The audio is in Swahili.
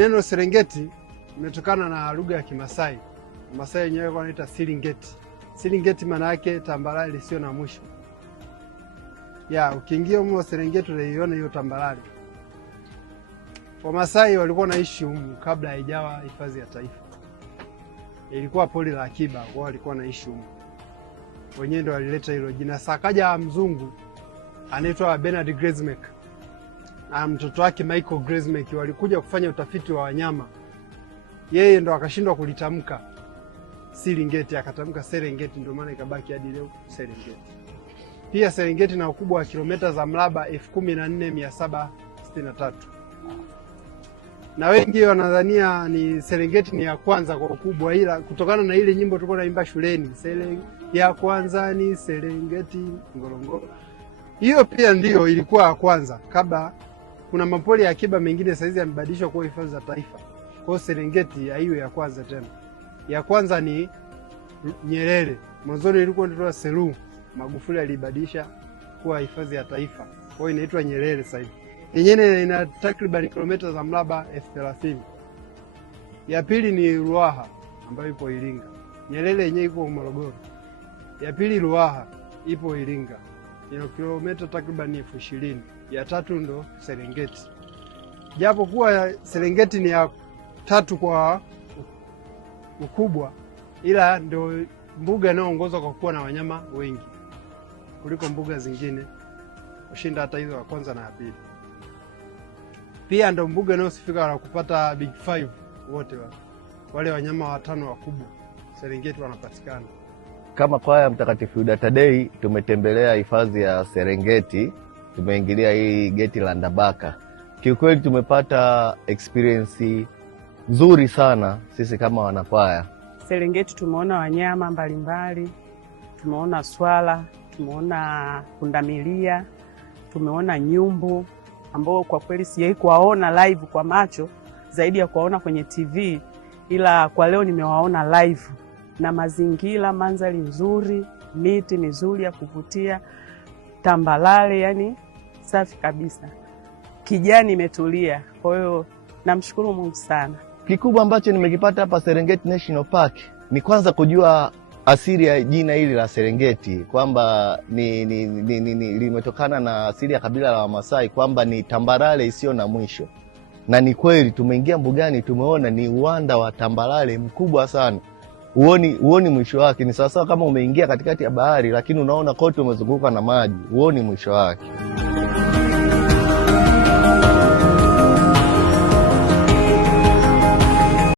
Neno Serengeti limetokana na lugha ya Kimasai. Masai wenyewe wanaita Silingeti. Silingeti maana yake tambarare lisio na mwisho. Ukiingia humo Serengeti utaiona hiyo tambarare. Wamasai walikuwa naishi humu kabla haijawa hifadhi ya taifa. Ilikuwa pori la akiba, wao walikuwa naishi humu. Wenyewe ndio walileta hilo jina. Sakaja mzungu anaitwa Bernard Grezmek na mtoto wake Michael Grezmek walikuja kufanya utafiti wa wanyama. Yeye ndo akashindwa kulitamka Silingeti, akatamka Serengeti, ndio maana ikabaki hadi leo Serengeti. Pia Serengeti na ukubwa wa kilomita za mraba 14763. Na wengi wanadhania ni Serengeti ni ya kwanza kwa ukubwa, ila kutokana na ile nyimbo tulikuwa naimba shuleni, ya kwanza ni Serengeti Ngorongoro. Hiyo pia ndio ilikuwa ya kwanza, kabla kuna mapori ya akiba mengine saizi yamebadilishwa kuwa hifadhi za taifa. Kwa hiyo Serengeti haiyo ya kwanza tena. Ya kwanza ni Nyerere. Mwanzoni ilikuwa inaitwa Selous. Magufuli alibadilisha kuwa hifadhi ya taifa. Kwa hiyo inaitwa Nyerere sasa hivi. Yenyewe ina takriban kilomita za mraba 30,000. Ya pili ni Ruaha ambayo ipo Iringa. Nyerere yenyewe ipo Morogoro. Ya pili Ruaha ipo Iringa. Ina kilomita takriban 20,000. Ya tatu ndo Serengeti. Japo kuwa Serengeti ni ya tatu kwa ukubwa, ila ndio mbuga inayoongozwa kwa kuwa na wanyama wengi kuliko mbuga zingine, kushinda hata hizo ya kwanza na ya pili. Pia ndio mbuga inayosifika na kupata Big Five wote wale wanyama watano wakubwa Serengeti wanapatikana. Kama kwaya Mtakatifu Yuda Tadei tumetembelea hifadhi ya Serengeti, tumeingilia hii geti la Ndabaka. Kiukweli tumepata experience nzuri sana sisi kama wanakwaya. Serengeti tumeona wanyama mbalimbali, tumeona swala, tumeona pundamilia, tumeona nyumbu ambao kwa kweli sijawahi kuwaona live kwa macho zaidi ya kuwaona kwenye TV, ila kwa leo nimewaona live. Na mazingira, mandhari nzuri, miti mizuri ya kuvutia, tambalale, yani safi kabisa. Kijani imetulia. Kwa hiyo namshukuru Mungu sana. Kikubwa ambacho nimekipata hapa Serengeti National Park ni kwanza kujua asili ya jina hili la Serengeti, kwamba limetokana na asili ya kabila la Wamasai, kwamba ni tambarare isiyo na mwisho. Na ni kweli tumeingia mbugani, tumeona ni uwanda wa tambarare mkubwa sana. Uoni mwisho wake. Ni sawasawa kama umeingia katikati ya bahari, lakini unaona kote umezunguka na maji. Uoni mwisho wake.